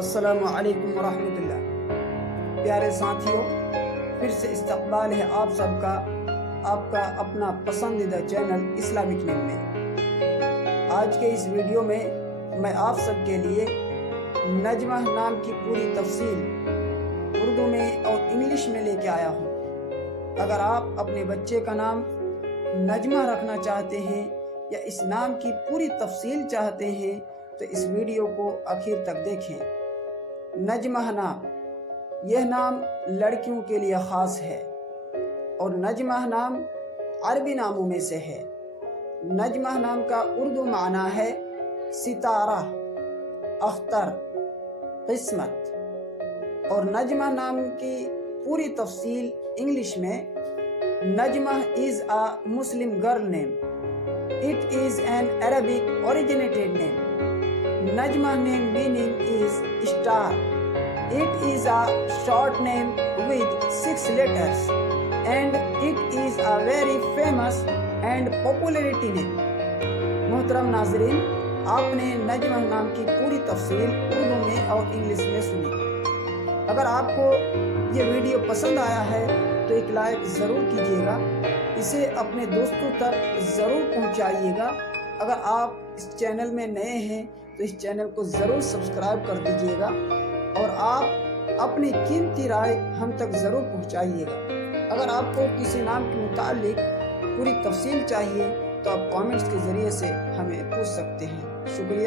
السلام علیکم ورحمۃ اللہ۔ پیارے ساتھیوں، پھر سے استقبال ہے آپ سب کا آپ کا اپنا پسندیدہ چینل اسلامک نیم میں۔ آج کے اس ویڈیو میں میں آپ سب کے لیے نجمہ نام کی پوری تفصیل اردو میں اور انگلش میں لے کے آیا ہوں۔ اگر آپ اپنے بچے کا نام نجمہ رکھنا چاہتے ہیں یا اس نام کی پوری تفصیل چاہتے ہیں تو اس ویڈیو کو آخر تک دیکھیں۔ نجمہ نام، یہ نام لڑکیوں کے لیے خاص ہے اور نجمہ نام عربی ناموں میں سے ہے۔ نجمہ نام کا اردو معنی ہے ستارہ، اختر، قسمت۔ اور نجمہ نام کی پوری تفصیل انگلش میں، Najma is a Muslim girl name. It is an Arabic originated name. Najma name meaning is star. It is a short name with 6 letters and it is a very famous and popularity name. محترم ناظرین، آپ نے نجمہ نام کی پوری تفصیل اردو میں اور انگلش میں سنی۔ اگر آپ کو یہ ویڈیو پسند آیا ہے تو ایک لائک ضرور کیجیے گا، اسے اپنے دوستوں تک ضرور پہنچائیے گا۔ اگر آپ اس چینل میں نئے ہیں تو اس چینل کو ضرور سبسکرائب کر دیجیے گا اور آپ اپنی قیمتی رائے ہم تک ضرور پہنچائیے گا۔ اگر آپ کو کسی نام کے متعلق پوری تفصیل چاہیے تو آپ کامنٹس کے ذریعے سے ہمیں پوچھ سکتے ہیں۔ شکریہ۔